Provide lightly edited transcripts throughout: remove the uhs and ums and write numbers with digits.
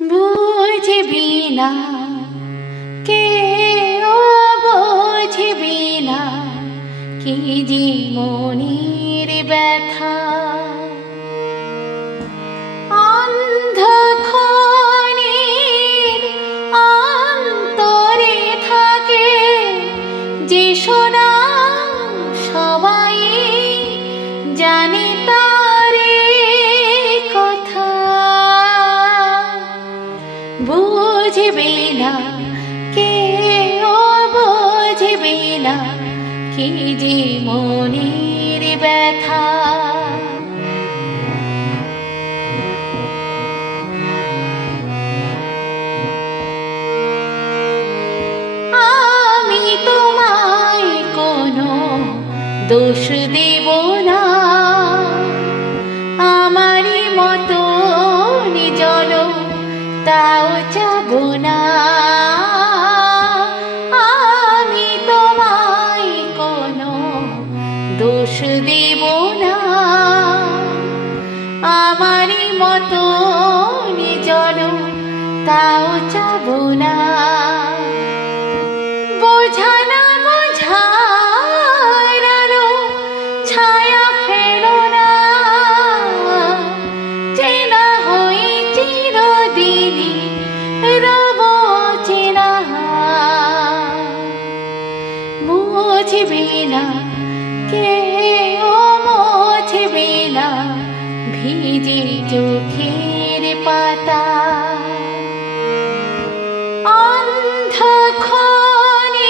বুঝবি না কেউ বুঝবি না কি যে মনের ব্যথা অন্ধক্ষণের অন্তরে থাকে যে সোনা সবাই জানে তারে কথা বুঝবে না কেউ বুঝবে না কি যে মনের ব্যথা আমি তোমায় কোনো দোষ দেব না আমারই মতো নিজন তাও যাব না আমি তোমায় কোনো দোষ দেব না আমারই মতো নিজন তাও যাব না বোঝানা বোঝার আলো ছায়া ফেলো না চেনা হই চিরদিনই রব চেনা বুঝবে না কেউ বুঝবে না ভিজে চোখের পাতা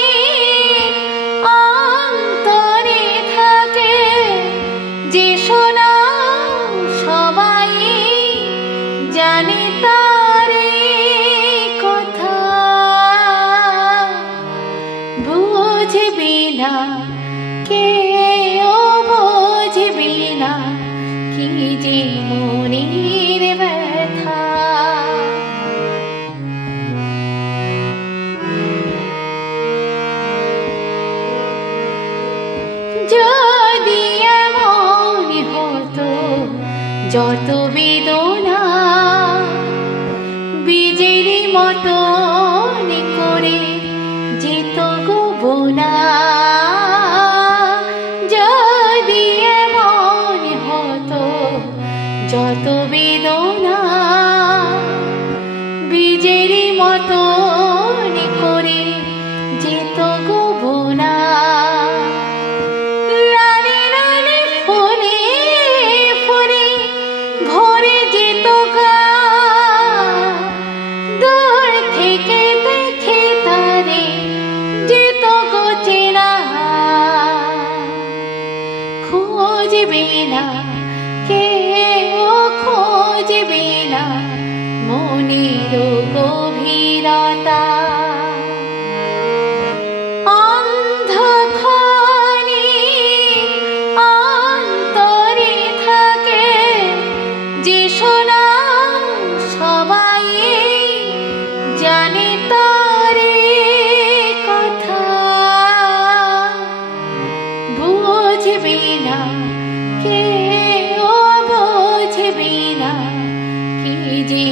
অন্ধক্ষণের অন্তরে থাকে যে সোনা সবাই জানে তারে কথা বুঝবি না কেউ বুঝবি না কি যে মনের ব্যথা যদি এমন হতো যত বেদনা বীজের মতো করে যেত গোবনা যদি এমন হতো যত বেদনা বীজের মতো করে যেত গোবনা খুঁজবে না কেউ খুঁজবে না মনের গভীরতা অন্ধক্ষণের অন্তরে থাকে যে সোনা সবাই জানে তারে কথা বুঝবে না কেউ বুঝবে না কি যে